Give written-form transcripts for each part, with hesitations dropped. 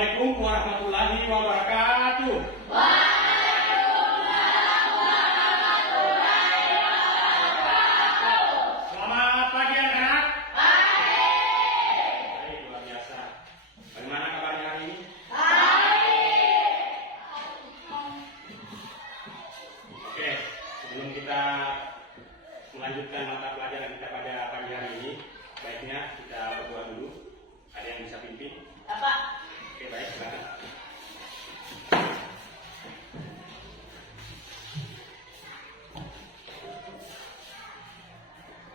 Assalamualaikum warahmatullahi wabarakatuh. Waalaikumsalam warahmatullahi wabarakatuh. Selamat pagi anak-anak. Baik. Baik, luar biasa. Bagaimana kabarnya hari ini? Baik. Oke, sebelum kita melanjutkan mata pelajaran kita pada pagi hari ini, baiknya kita berdoa dulu. Ada yang bisa pimpin? Bapak. Oke, baik, silakan.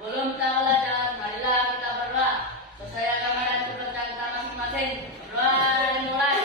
Sebelum kita belajar, marilah kita berdoa. Sesuai agama dan kepercayaan kita masing-masing. Berdoa dan mulai.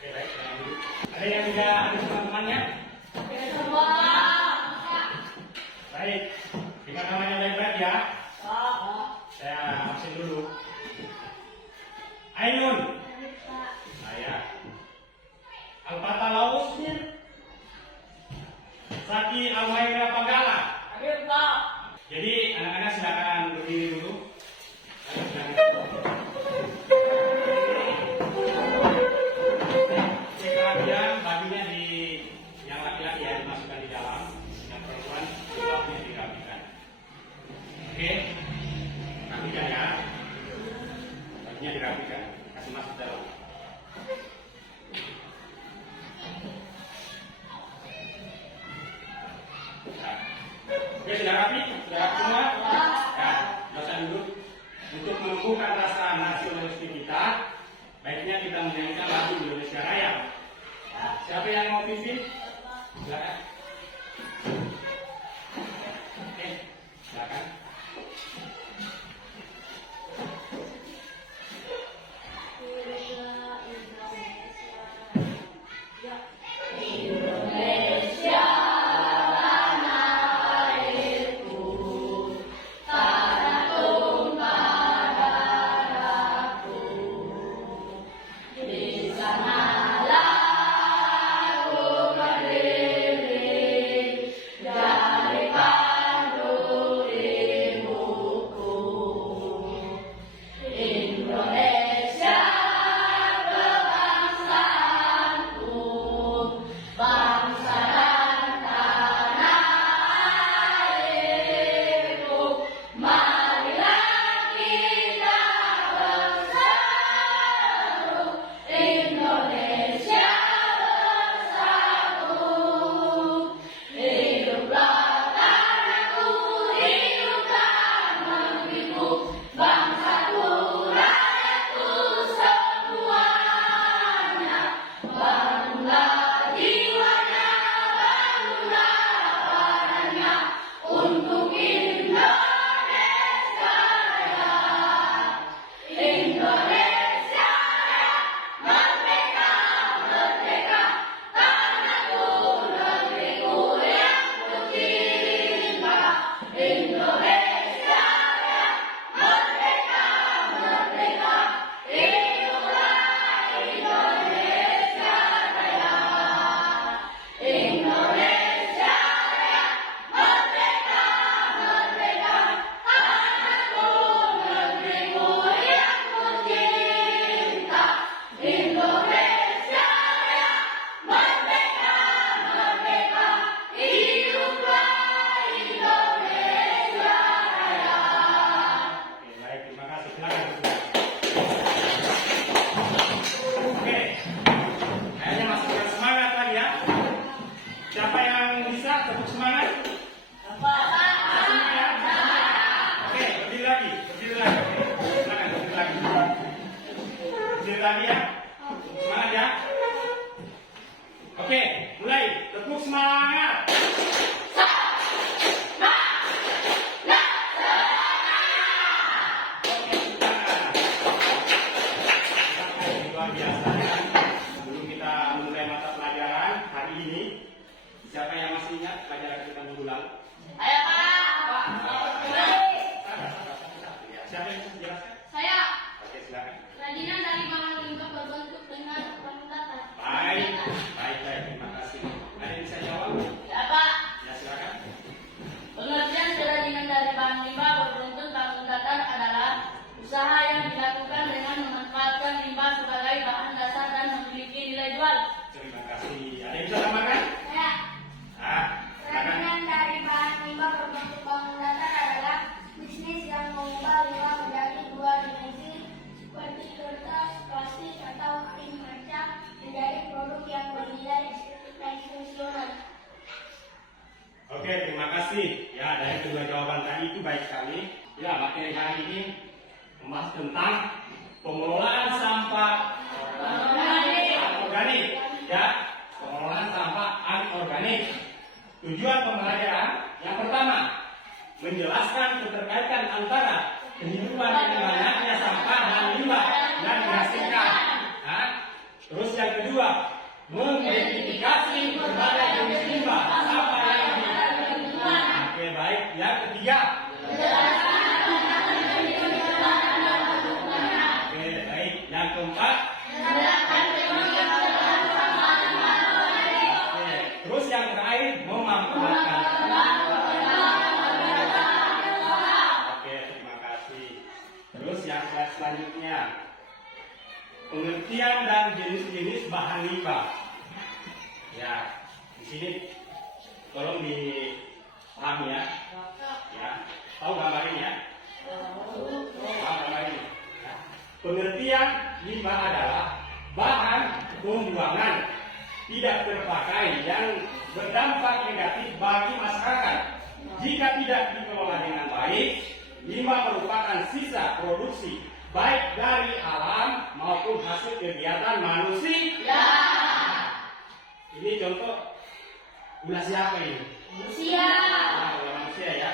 Oke, baik, silakan dulu. Ada yang tidak ada teman-temannya? Baik, ingat namanya baik-baik ya. Saya absen dulu. Ainun. Saya. Al-Fatah Laus. Saki Al-Maira Panggala. Jadi anak-anak silakan berdiri dulu. Kemudian bajunya yang laki-laki ya dimasukkan di dalam, yang perempuan bajunya dirapikan. Oke, rapikan ya. Bajunya dirapikan, kasih masuk dalam. Nah. Oke, sudah rapi? Sudah rapi semua? Ya, dosa dulu. Untuk menumbuhkan rasa nasionalisme kita, baiknya kita menyanyikan lagu Indonesia Raya. Siapa yang mau pimpin? Silakan. Oke, silakan. Lagi ya, semangat ya. Oke, mulai. Tepuk semangat. Semangat. siapa yang bisa menjelaskan? Saya. Oke, silakan. Kerajinan dari bahan limbah berbentuk dengan pengangkatan. Baik, baik, baik. Terima kasih. Ada yang bisa jawab? Ya, Pak. Ya, silakan. Pengertian kerajinan dari bahan limbah berbentuk pengangkatan adalah usaha yang dilakukan dengan memanfaatkan limbah sebagai bahan dasar dan memiliki nilai jual. Terima kasih. Ada yang bisa tambahkan? Ya. Ah, silakan. Kerajinan dari bahan limbah berbentuk bangunan dasar adalah bisnis yang mengubah limbah menjadi dua dimensi seperti kertas, plastik, atau kain kaca menjadi produk yang bernilai estetik dan fungsional. Oke, terima kasih. Ya, dari kedua jawaban tadi itu baik sekali. Ya, materi hari ini membahas tentang pengelolaan sampah anorganik. Ya, pengelolaan sampah anorganik. Tujuan pembelajaran yang pertama, menjelaskan keterkaitan antara kehidupan dengan banyaknya sampah dan limbah yang dihasilkan. Nah, terus yang kedua, mengidentifikasi berbagai jenis limbah sampah yang Oke, baik. Yang ketiga. Oke, baik. Yang keempat. Oke, terus yang terakhir memanfaatkan. Oke, terima kasih. Terus yang selanjutnya, pengertian dan jenis-jenis bahan limbah. Ya, di sini tolong dipahami ya. Ya, tahu gambar ini ya? Tahu gambar ini. Ya. Pengertian limbah adalah bahan pembuangan tidak terpakai yang berdampak negatif bagi masyarakat. Jika tidak dikelola dengan baik, limbah merupakan sisa produksi baik dari alam maupun hasil kegiatan manusia. Ini contoh gula siapa ini? Manusia. Nah, gula manusia ya.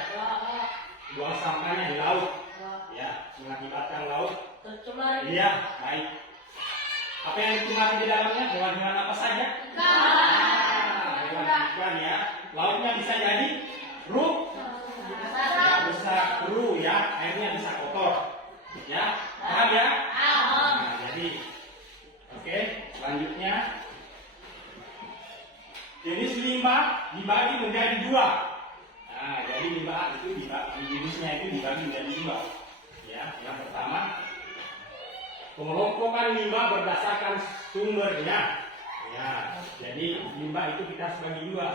Buang sampahnya di laut. Ya, mengakibatkan laut. Tercemar. Iya, baik. Apa yang dicemari di dalamnya? Hewan-hewan apa saja? Hewan ikan ya. Lautnya bisa jadi rusak, ya, bisa keruh ya. Airnya bisa kotor. Ya, paham ya? Nah, jadi, oke, selanjutnya. Jenis limbah dibagi menjadi dua. Nah, jadi limbah itu jenisnya itu dibagi menjadi dua. Ya, yang pertama pengelompokan limbah berdasarkan sumbernya. Ya, jadi limbah itu kita bagi dua,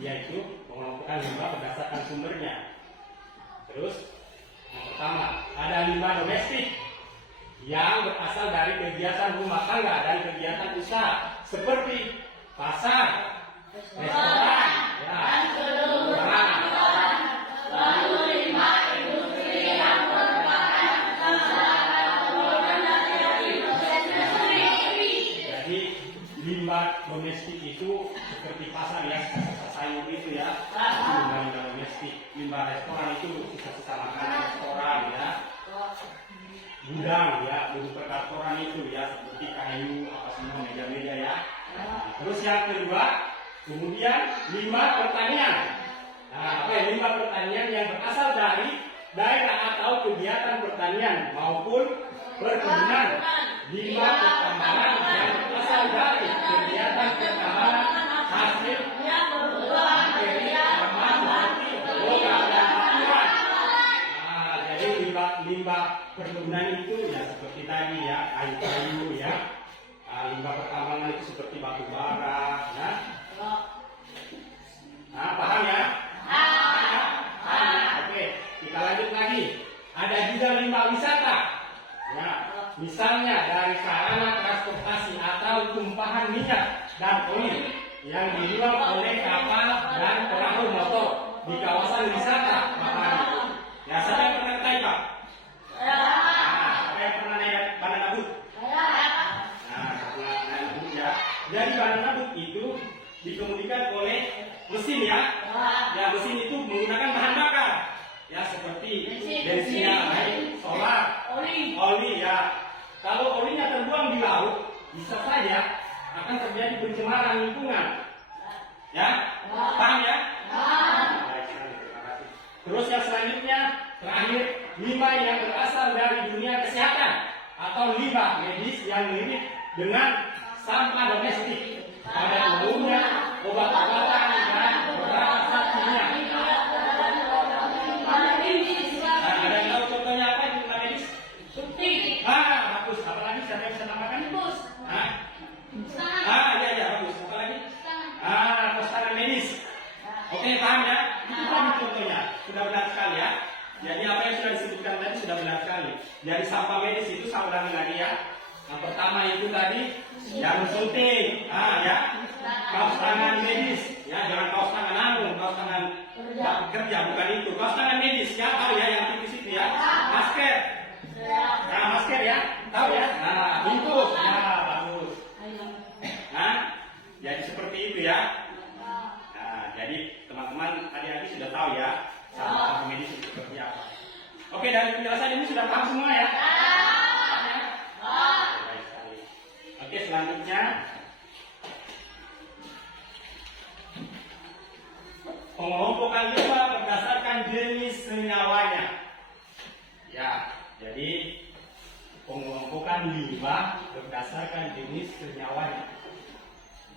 yaitu pengelompokan limbah berdasarkan sumbernya. Terus yang pertama ada limbah domestik yang berasal dari kegiatan rumah tangga dan kegiatan usaha seperti pasar, restoran, ya, Lalu limbah industri yang merupakan jadi limbah domestik itu seperti pasar ya, sisa sayur itu ya, limbah domestik. Limbah restoran itu sisa-sisa makanan restoran ya, gudang ya, untuk perkantoran itu ya, seperti kayu apa semua meja-meja ya. Nah, terus yang kedua, kemudian limbah pertanian. Nah, apa ya, limbah pertanian yang berasal dari daerah atau kegiatan pertanian maupun perkebunan. Limbah pertambangan yang berasal dari kegiatan pertambangan hasil materi tambang seperti logam dan batuan. Nah, jadi limbah perkebunan itu ya seperti tadi ya, kayu-kayu ya. Limbah pertambangan itu seperti batu bara ya. Nah, paham ya? Oke, kita lanjut lagi. Ada juga limbah wisata. Ya, misalnya dari sarana transportasi atau tumpahan minyak dan oli yang dijual oleh kapal dan perahu motor di kawasan wisata. Ya, siapa yang pernah naik, Pak? Siapa yang pernah naik banana boat? Jadi banana boat itu dikemudikan oleh mesin ya. Ya, mesin itu menggunakan bahan bakar. Ya, seperti bensinnya, solar, oli ya. Kalau olinya terbuang di laut, bisa saja akan terjadi pencemaran lingkungan. Ya, paham ya? Baik, terima kasih. Terus yang selanjutnya, terakhir, limbah yang berasal dari dunia kesehatan atau limbah medis yang mirip dengan sampah domestik. Pada umumnya, obat-obatan dan beberapa zat kimia. Nah, ada yang tahu contohnya apa itu limbah medis? Bagus. Apalagi siapa yang bisa tambahkan? Ya, bagus. Apalagi? Kostangan medis. Oke, paham ya? Itu tadi contohnya. Sudah benar sekali ya. Jadi apa yang sudah disebutkan tadi sudah benar sekali. Jadi sampah medis itu saya ulangi lagi ya. Yang pertama itu tadi jarum suntik, ya. Kaos tangan medis, ya. Jangan kaos tangan kaos tangan kerja bukan itu. Kaos tangan medis ya, tahu ya yang tipis itu ya. Masker. Nah, masker ya. Tahu ya? Nah, bungkus. Ya, bagus. Nah, jadi seperti itu ya. Nah, jadi teman-teman adik-adik sudah tahu ya sampah medis itu seperti apa. Oke, dari penjelasan ini sudah paham semua ya? Baik sekali. Oke, selanjutnya pengelompokan limbah berdasarkan jenis senyawanya. Ya, jadi pengelompokan limbah berdasarkan jenis senyawanya.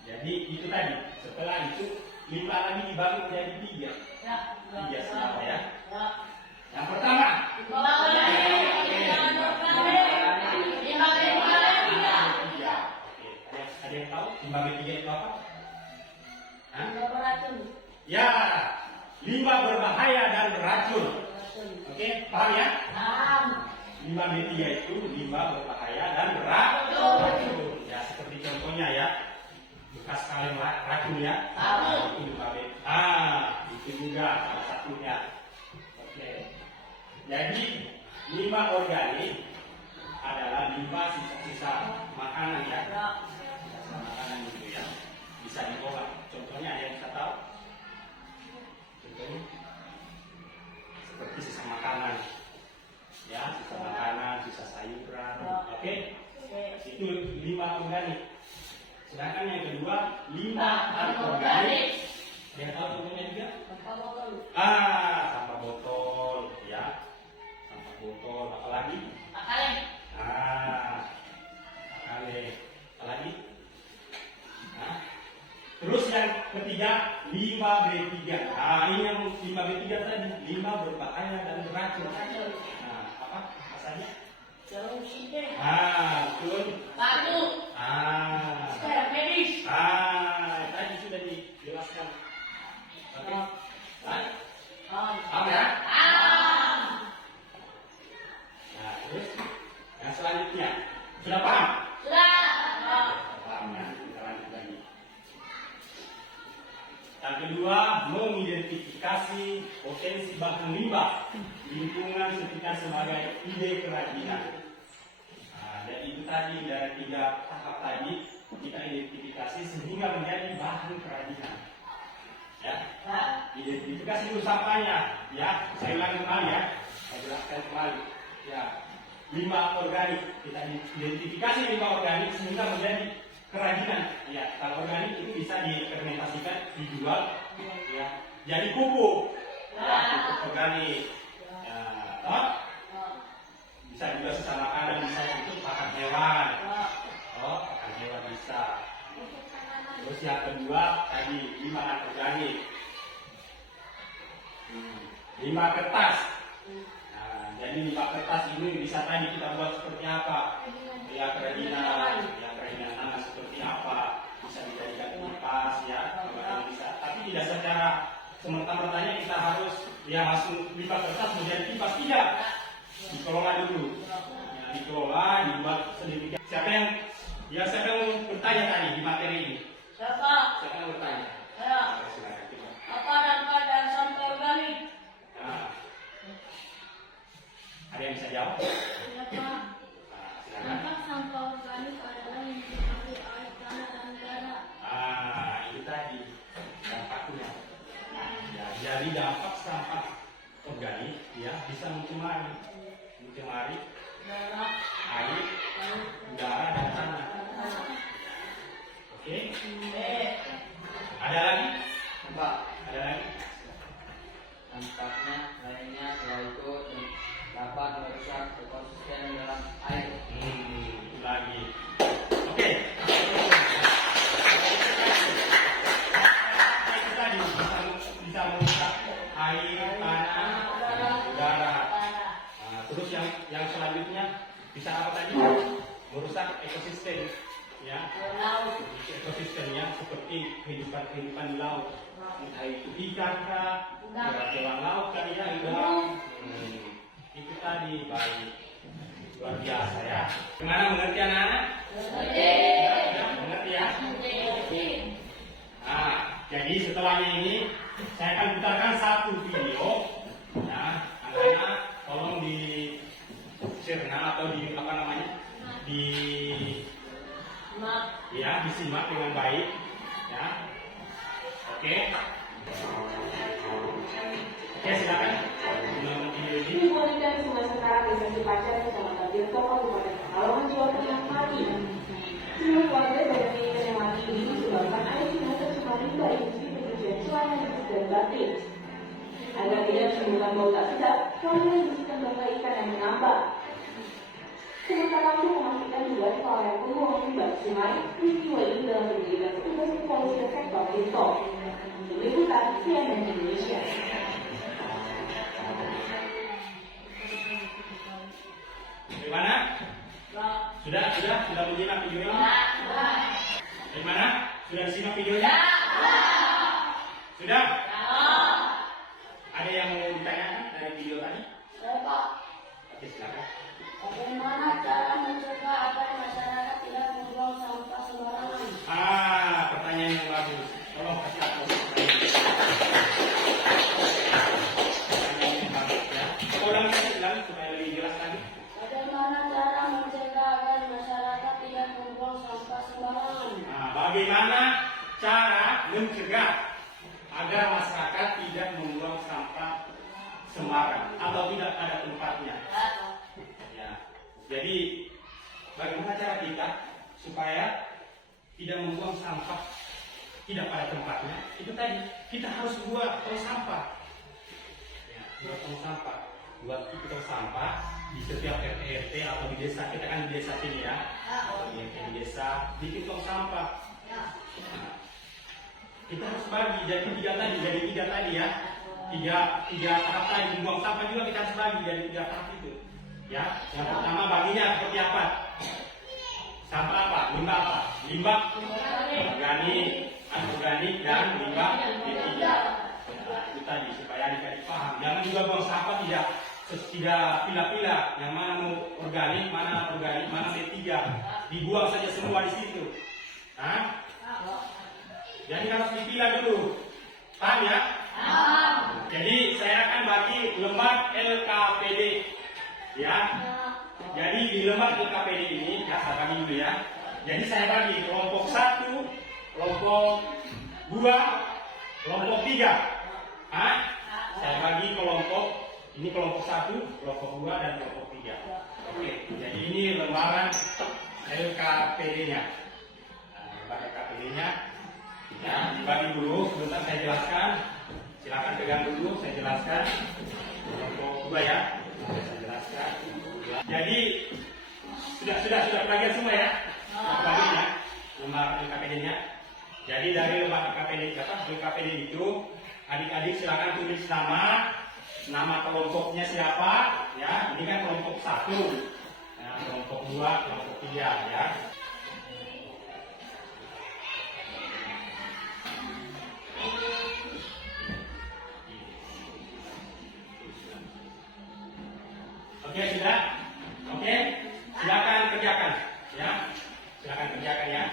Jadi itu tadi, setelah itu limbah lagi dibagi menjadi tiga senyawa ya. Yang pertama, ada yang tahu limbah B3 itu apa? Ya, limbah berbahaya dan beracun. Oke, paham ya? Limbah B3 itu limbah berbahaya dan beracun. Ya, seperti contohnya ya. Bekas kaleng racun ya. Itu limbah B. Itu juga salah satunya. Oke. Jadi limbah organik adalah limbah sisa-sisa makanan ya. Sisa makanan itu ya. Bisa diolah. Contohnya ada yang bisa tahu? Contohnya seperti sisa makanan. Ya, sisa makanan, sisa sayuran. Oke. Itu limbah organik. Sedangkan yang kedua, limbah anorganik. Yang tahu contohnya juga? Sampah botol, ya. Sampah botol, apalagi? Apalagi? Terus yang ketiga, limbah B3. Ini yang limbah B3 tadi, limbah berbahaya dan beracun. Apa rasanya? Betul. Tadi sudah dijelaskan. Oke. Paham ya? Nah, terus yang selanjutnya sudah paham? Paham ya? Kita lanjut lagi. Yang kedua, mengidentifikasi potensi bahan limbah lingkungan sekitar sebagai ide kerajinan. Dan itu tadi dari 3 tahap tadi kita identifikasi sehingga menjadi bahan kerajinan. Ya, identifikasi itu sampahnya. Ya, saya ulangi kembali ya. Saya jelaskan kembali. Ya, limbah organik kita identifikasi limbah organik sehingga menjadi kerajinan. Ya, kalau organik itu bisa difermentasikan, dijual. Ya, jadi pupuk. Pupuk organik. Bisa juga sisa makanan, bisa untuk pakan hewan. Pakan hewan bisa. Terus yang kedua tadi limbah anorganik. Limbah kertas. Jadi limbah kertas ini bisa tadi kita buat seperti apa? Ya, kerajinan tangan seperti apa? Bisa dijadikan kipas ya, bisa. Tapi tidak secara semerta-mertanya kita harus langsung limbah kertas menjadi kipas, tidak. Dikelola dulu. Dikelola, dibuat sedikit. Siapa yang bertanya tadi di materi ini? Siapa yang bertanya? Apa dan sampah organik? Ada yang bisa jawab? Silakan. Dampak sampah organik adalah yang seperti air, tanah, dan udara. Itu tadi dampaknya. Ya, jadi dampak sampah organik ya bisa mencemari air, udara, dan tanah. Oke? Ada lagi? Ada lagi? tampaknya lainnya yaitu dapat merusak ekosistem dalam air. Itu lagi. Oke. Itu tadi bisa merusak air, tanah, udara. Nah, terus yang selanjutnya bisa apa tadi? Merusak ekosistem, ya. Ekosistemnya seperti kehidupan di laut. Entah itu ikan kah, hewan laut kali ya, udang. Itu tadi baik. Luar biasa ya. Gimana, mengerti anak-anak? Ya, mengerti ya? Nah, jadi setelahnya ini saya akan putarkan satu video. Ya, anak-anak tolong di share atau di apa namanya? Disimak dengan baik. Ya. Oke. Oke, silakan. Menonton video ini. Ibu wanita di Sungai Setara, Desa Cipacat, Kecamatan Tirto, Kabupaten Pekalongan, Jawa Tengah mati. Seluruh warga banyak menginginkan yang mati ini disebabkan air sungai tercemar limbah industri pencucian celana dan batik. Agar tidak menimbulkan bau tak sedap, warga membersihkan bangkai ikan yang menambah. Sementara untuk memastikan juga kelalaian pembuangan limbah sungai, peristiwa ini dalam penyelidikan petugas kepolisian sektor Tirto. Tim Liputan CNN Indonesia. Bagaimana? Sudah menyimak videonya? Bagaimana? Sudah simak videonya? Sudah? Ada yang mau ditanyakan dari video tadi? Oke, silakan. Bagaimana cara mencegah agar masyarakat tidak membuang sampah sembarangan? Pertanyaan yang bagus. Tolong kasih aku. Pertanyaan yang bagus ya. Ulang supaya lebih jelas lagi. Bagaimana cara mencegah agar masyarakat tidak membuang sampah sembarangan? Bagaimana cara mencegah agar masyarakat tidak membuang sampah sembarang atau tidak ada tempatnya? Ya. Jadi bagaimana cara kita supaya tidak membuang sampah tidak pada tempatnya? Itu tadi kita harus buat tong sampah. Ya, buat tong sampah. Buat tong sampah di setiap RT atau di desa. Kita kan di desa sini ya. Di desa bikin tong sampah. Nah, kita harus bagi jadi tiga tadi ya. Tiga tahap tadi membuang sampah juga kita harus bagi jadi 3 tahap itu. Ya, yang pertama baginya seperti apa? Sampah apa? Limbah apa? Limbah organik, anorganik dan limbah B3. Itu tadi supaya adik-adik paham. Jangan juga buang sampah tidak pilih-pilih. Yang mana mau organik, mana B3. Dibuang saja semua di situ. Hah? Jadi harus dipilah dulu. Paham ya? Jadi saya akan bagi lembar LKPD. Ya. Jadi di lembar LKPD ini, ya saya bagi dulu ya. Jadi saya bagi kelompok 1, kelompok 2, kelompok 3. Saya bagi kelompok, ini kelompok 1, kelompok 2, dan kelompok 3. Oke, jadi ini lembaran LKPD-nya. Lembar LKPD-nya. Ya, dibagi dulu, sebentar saya jelaskan. Silakan pegang dulu, saya jelaskan. Kelompok 2 ya. Saya jelaskan. Jadi sudah bagian semua ya. Bagiannya lembar LKPD-nya. Jadi dari lembar LKPD itu adik-adik silakan tulis nama kelompoknya siapa ya. Ini kan kelompok 1. Ya, kelompok 2, kelompok 3 ya. Oke, sudah? Oke, silakan kerjakan ya. Silakan kerjakan ya.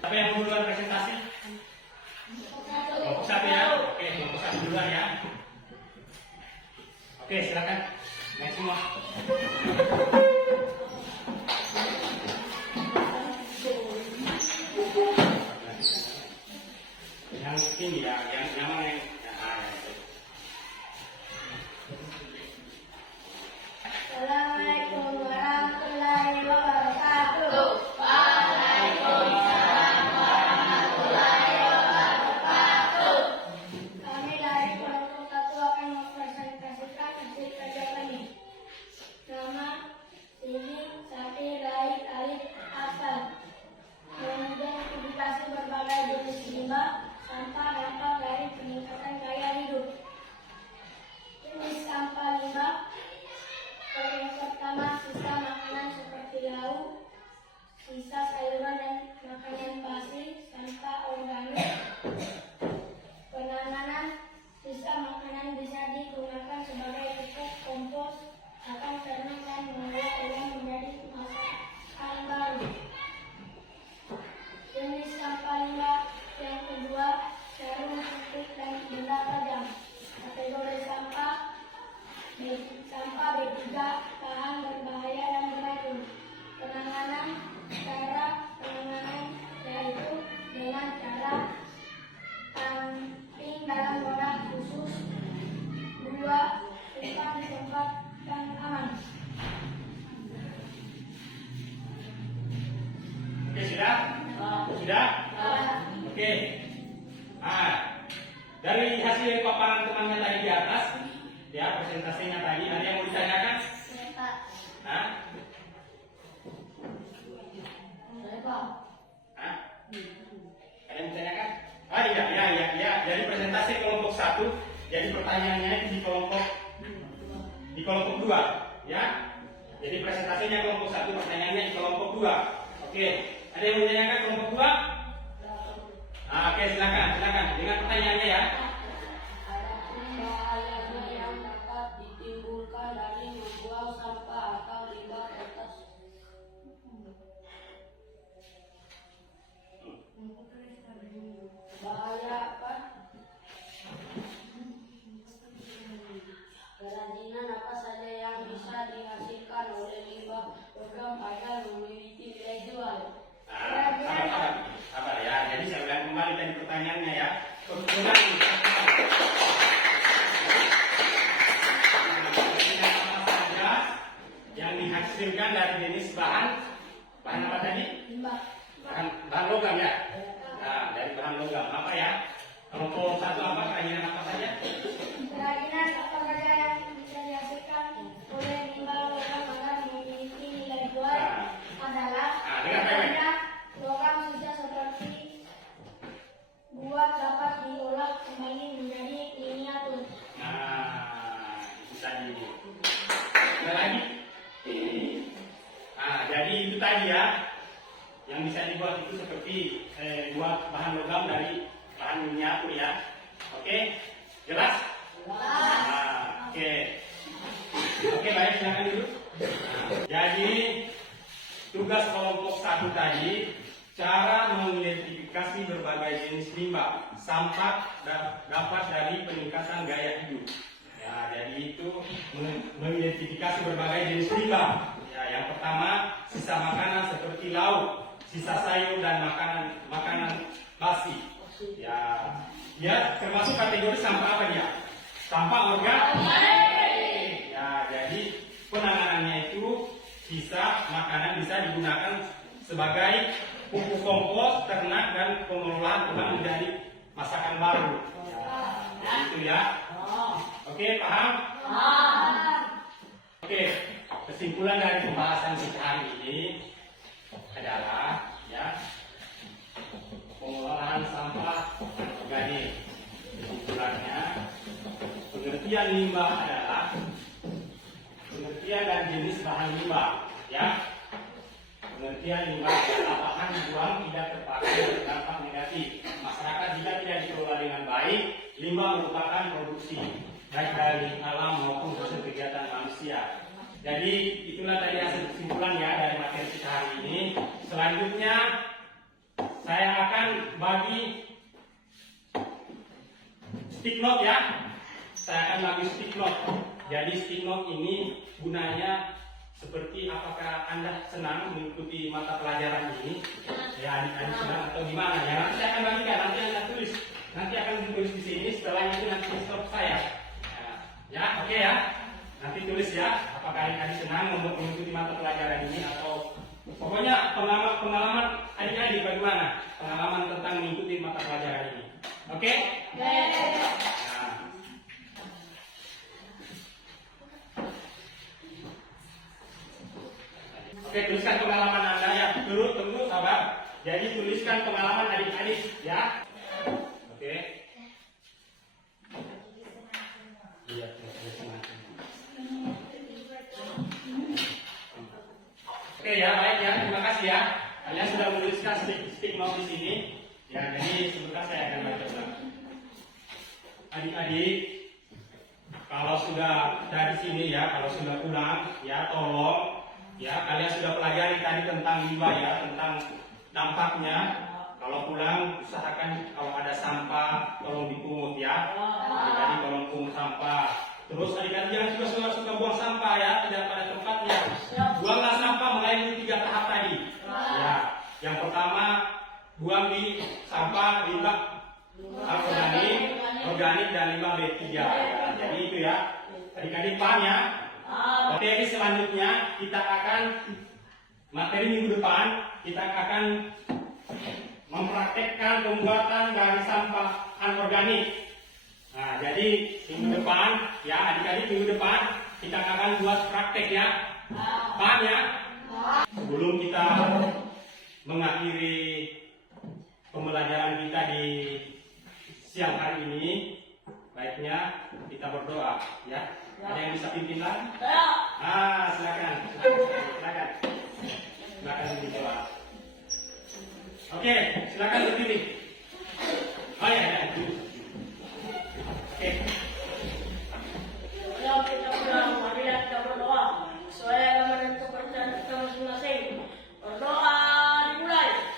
Siapa yang mau duluan presentasi? Kelompok 1 ya. Oke, kelompok 1 duluan ya. Oke, silakan. Naik semua. tinggi ya, yang mana yang itu. Assalamualaikum warahmatullahi wabarakatuh. Waalaikumsalam warahmatullahi wabarakatuh. Kami dari kelompok 1 akan mempresentasikan hasil kerja kami. Nama Sidik Satir Raid Alif Asal. Mengidentifikasi berbagai jenis limbah sampah dampak dari peningkatan gaya hidup. Jenis sampah limbah. Yang pertama, sisa makanan seperti lauk, sisa sayuran dan makanan basi, sampah organik. Penanganan sisa makanan bisa digunakan sebagai pupuk kompos akan ternak dan mengolah ulang menjadi masakan baru. Jenis sampah limbah yang kedua, jarum suntik dan benda tajam. Kategori sampah B3 tahan berbahaya dan beracun. Penanganan cara penanganan yaitu dengan cara tamping dalam wadah khusus. 2. Simpan di tempat yang aman. Oke, sudah? Sudah? Oke. Dari hasil paparan temannya tadi di atas, ya presentasinya tadi, ada yang mau ditanyakan? Hah? Hah? Ada yang ditanyakan? Ya. Jadi presentasi kelompok 1, jadi pertanyaannya di kelompok 2, ya. Jadi presentasinya kelompok 1, pertanyaannya di kelompok 2. Oke, ada yang mau ditanyakan kelompok 2? Oke, silakan. Dengan pertanyaannya ya. Bahayanya yang dapat ditimbulkan dari membuang sampah atau limbah kertas. Bahaya apa? Kerajinan apa saja yang bisa dihasilkan oleh limbah logam agar memiliki nilai jual. Sabar ya. Jadi saya ulang kembali tadi pertanyaannya ya. Kebetulan apa saja yang dihasilkan dari jenis bahan apa tadi? Bahan logam ya. Nah, dari bahan logam apa ya? Kelompok 1 apa kerajinan apa saja? Kerajinan apa saja yang bisa dihasilkan oleh limbah logam agar memiliki nilai jual adalah dengar baik-baik. logam sisa seperti buat dapat diolah kembali menjadi miniatur. Nah, itu tadi. Ada lagi? Jadi itu tadi ya. Yang bisa dibuat itu seperti buat bahan logam dari bahan miniatur ya. Oke? Jelas? Oke. Oke, baik, silakan dulu. Jadi tugas kelompok 1 tadi, cara mengidentifikasi berbagai jenis limbah sampah dapat dari peningkatan gaya hidup. Ya, jadi itu mengidentifikasi berbagai jenis limbah. Ya, yang pertama sisa makanan seperti lauk, sisa sayur dan makanan basi. Ya, termasuk kategori sampah apa dia? Sampah organik. Ya, jadi penanganannya itu sisa makanan bisa digunakan sebagai pupuk kompos ternak dan pengelolaan ulang menjadi masakan baru. Ya, itu ya. Oke, paham? Oke, kesimpulan dari pembahasan kita hari ini adalah ya pengelolaan sampah organik. Kesimpulannya, pengertian limbah adalah pengertian dan jenis bahan limbah, ya. Pengertian limbah adalah bahan buang tidak terpakai berdampak negatif. Masyarakat jika tidak dikelola dengan baik, limbah merupakan produksi baik dari alam maupun hasil kegiatan manusia. Jadi itulah tadi hasil kesimpulan ya dari materi kita hari ini. Selanjutnya saya akan bagi stick note ya. Saya akan bagi stick note. Jadi stick note ini gunanya seperti apakah Anda senang mengikuti mata pelajaran ini? Ya, adik-adik senang atau gimana? Ya, nanti saya akan bagikan, nanti Anda tulis nanti akan ditulis di sini. Setelah itu nanti stop saya. Ya, oke ya. Nanti tulis ya. Apakah adik-adik senang untuk mengikuti mata pelajaran ini atau pokoknya pengalaman adik-adik bagaimana? Pengalaman tentang mengikuti mata pelajaran ini. Oke? Nah. Oke, tuliskan pengalaman Anda ya. Tunggu, sabar. Jadi tuliskan pengalaman adik-adik ya. Oke. Iya, oke ya, baik ya. Terima kasih ya. Kalian sudah menuliskan stick note di sini. Ya, jadi sebentar saya akan baca ulang. Adik-adik, kalau sudah dari sini ya, kalau sudah pulang ya, tolong ya, kalian sudah pelajari tadi tentang limbah ya, tentang dampaknya. Kalau pulang usahakan kalau ada sampah tolong dipungut ya. Jadi tolong pungut sampah. Terus adik-adik jangan suka buang sampah ya, tidak pada tempatnya. Buanglah sampah melalui 3 tahap tadi. Ya, yang pertama buang di sampah limbah organik dan limbah B3 ya. Jadi itu ya. Adik-adik paham ya? Materi selanjutnya materi minggu depan kita akan mempraktekkan pembuatan dari sampah anorganik. Nah, jadi minggu depan ya adik-adik minggu depan kita akan buat praktek ya. Paham ya? Sebelum kita mengakhiri pembelajaran kita di siang hari ini, baiknya kita berdoa ya. Ada yang bisa pimpin lagi? Silakan. Silakan berdoa. Oke, silakan berdiri. Oh ya. Oke. Kalau kita pulang, mari kita berdoa. Sesuai agama dan kepercayaan kita masing-masing. Berdoa dimulai.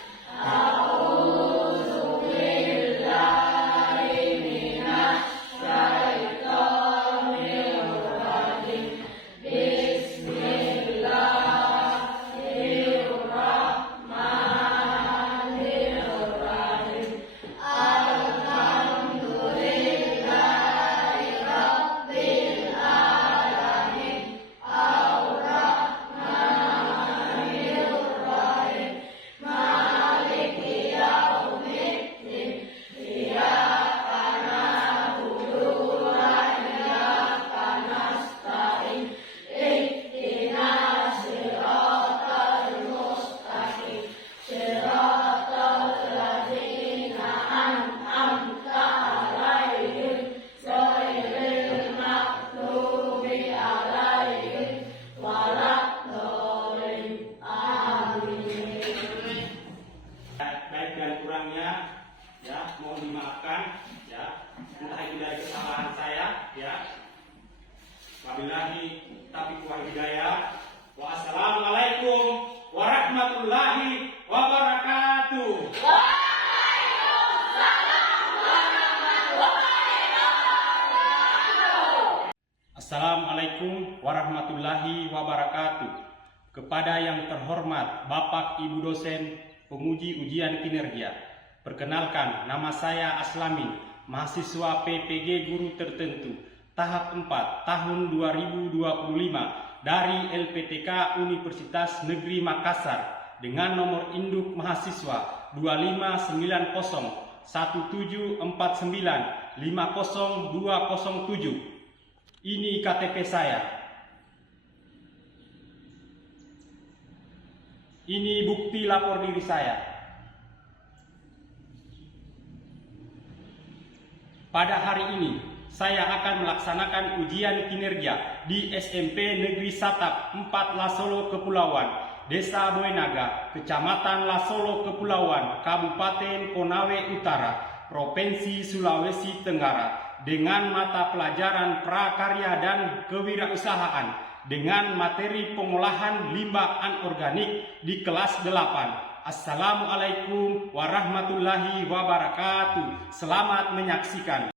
Baik dan kurangnya ya mohon dimaafkan ya, entah itu dari kesalahan saya ya. Wabillahi taufiq wal hidayah. Wassalamualaikum warahmatullahi wabarakatuh. Assalamualaikum warahmatullahi wabarakatuh. Kepada yang terhormat Bapak Ibu dosen penguji ujian kinerja, perkenalkan nama saya Aslamin, mahasiswa PPG Guru Tertentu tahap 4 tahun 2025 dari LPTK Universitas Negeri Makassar dengan nomor induk mahasiswa 2591749500207. Ini KTP saya. Ini bukti lapor diri saya. Pada hari ini, saya akan melaksanakan ujian kinerja di SMP Negeri Satap 4 Lasolo Kepulauan, Desa Boenaga, Kecamatan Lasolo Kepulauan, Kabupaten Konawe Utara, Provinsi Sulawesi Tenggara, dengan mata pelajaran prakarya dan kewirausahaan dengan materi pengolahan limbah anorganik di kelas 8. Assalamualaikum warahmatullahi wabarakatuh. Selamat menyaksikan.